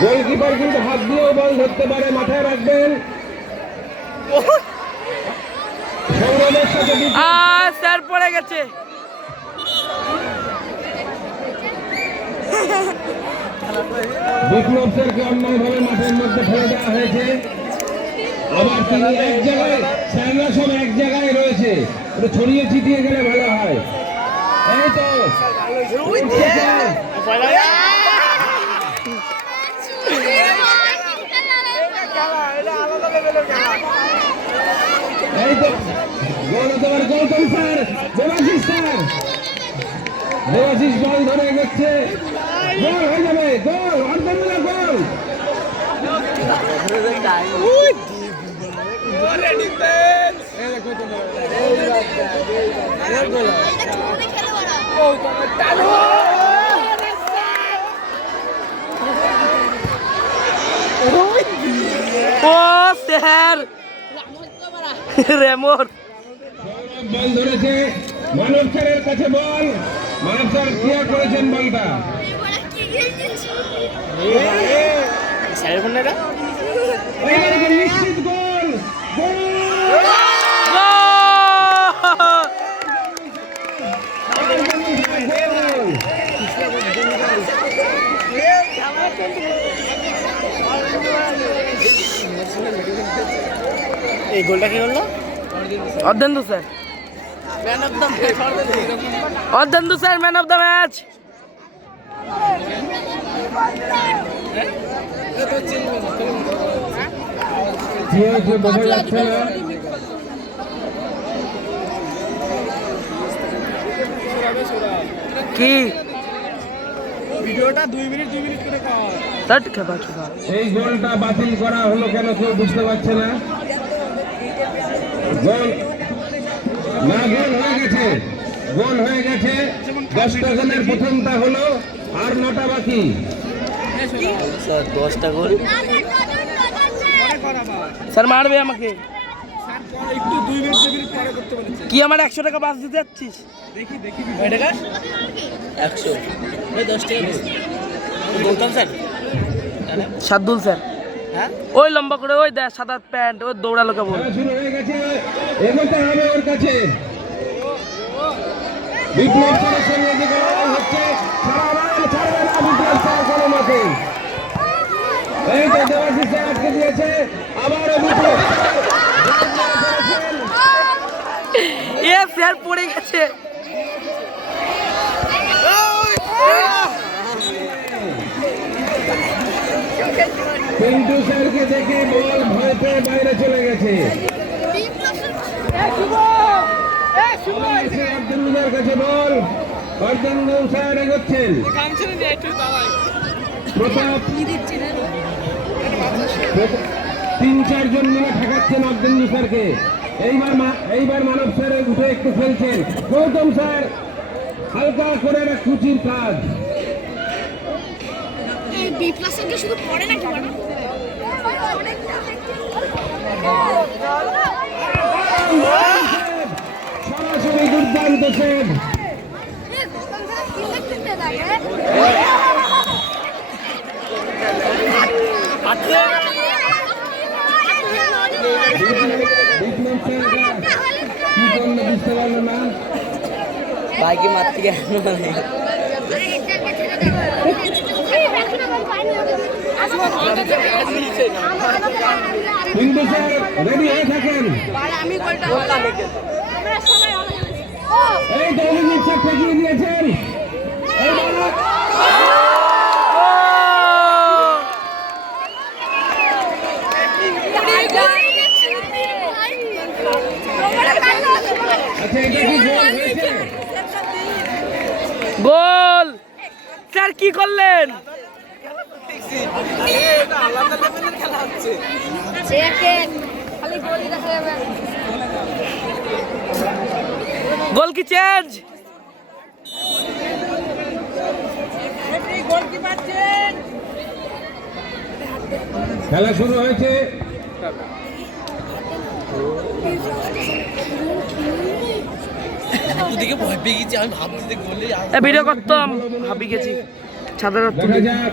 Goalkeeper কিন্তু হাত দিয়েও বল ধরতে পারে, মাথায় রাখবেন। স্যার পড়ে গেছে। বিপ্লব স্যারকে অন্যায়ভাবে মাঠের মধ্যে ফেলে দেওয়া হয়েছে। আবার তিনি এক জায়গায়, স্যাররা সব এক জায়গায় রয়েছে, ওটা ছড়িয়ে ছিটিয়ে গেলে ভালো হয়। এই তো এই তো গোল হতে পারে। গৌতম স্যার, দেবাশিস স্যার, দেবাশিস বল ধরে এগোচ্ছে, গোল হয়ে যাবে, গোল অর্ধেক গোল। ও স্যার রেমোর বল ধরেছে, মানব স্যারের কাছে বল, মানব স্যার ক্লিয়ার করেছেন বলটা। নিশ্চিত গোল, এই গোলটা কি করলো? Ardhendu sir, Ardhendu sir man of the match. বোঝা যাচ্ছে না। কি ভিডিওটা 2 মিনিট করে কর। এই গোলটা বাতিল করা হলো কেন কেউ বুঝতে পারছে না। গোল না, গোল হয়ে গেছে, গোল হয়ে গেছে। 10টা গোলের প্রথমটা হলো, আর 9টা বাকি। 10টা গোল স্যার মারবে আমাকে। একটু 2 মিনিট পরে করতে বলেছে। কি আমার 100 টাকা বাস দিতে যাচ্ছিস? দেখি কয় টাকা? 100 ওই 10 টাকা। গৌতম স্যার, শার্দুল স্যার, হ্যাঁ ওই লম্বা করে, ওই দেখ সাদা প্যান্ট, ওই দৌড়ালো কেবল। শুরু হয়ে গেছে, এগোতে হবে ওর কাছে। বিপ্লব স্যারের সঙ্গে যে লড়াই হচ্ছে, ছাড়বে না বিপ্লব স্যার কোনো মতে। এই তো দেবাশিস স্যার আটকে দিয়েছে, আবারও বিপ্লব এ স্যার পড়ে গেছে। পিন্টু স্যারকে দেখে বল ভয় পেয়ে বাইরে চলে গেছে। অর্ধেন্দুর কাছে বল, অর্ধেন্দু স্যার এগোচ্ছেন। প্রতাপ 3-4 জন মিলে ঠেকাচ্ছেন অর্ধেন্দু স্যারকে। এইবার মানব স্যার উঠে একটু খেলছেন। গৌতম স্যার হালকা করে একটা কুচির কাজ। শুধু পড়ে নাকি সরাসরি দুর্দান্ত সেভ। কি করলো বুঝতে পারলো না। বাইকে মারতে গেল কিন্তু স্যার রেডি হয়ে থাকেন। এই দৌড়ির স্যার ঠেকিয়ে দিয়েছেন। আচ্ছা, এটা কি গোল হয়েছে? গোল। স্যার কি করলেন? গোল কি চেঞ্জ? খেলা শুরু হয়েছে। দিকে ভয় পেয়ে গেছি আমি ভাবছি গোলে ভিডিও করতাম হাবি গেছি ছাদের দেখা যাক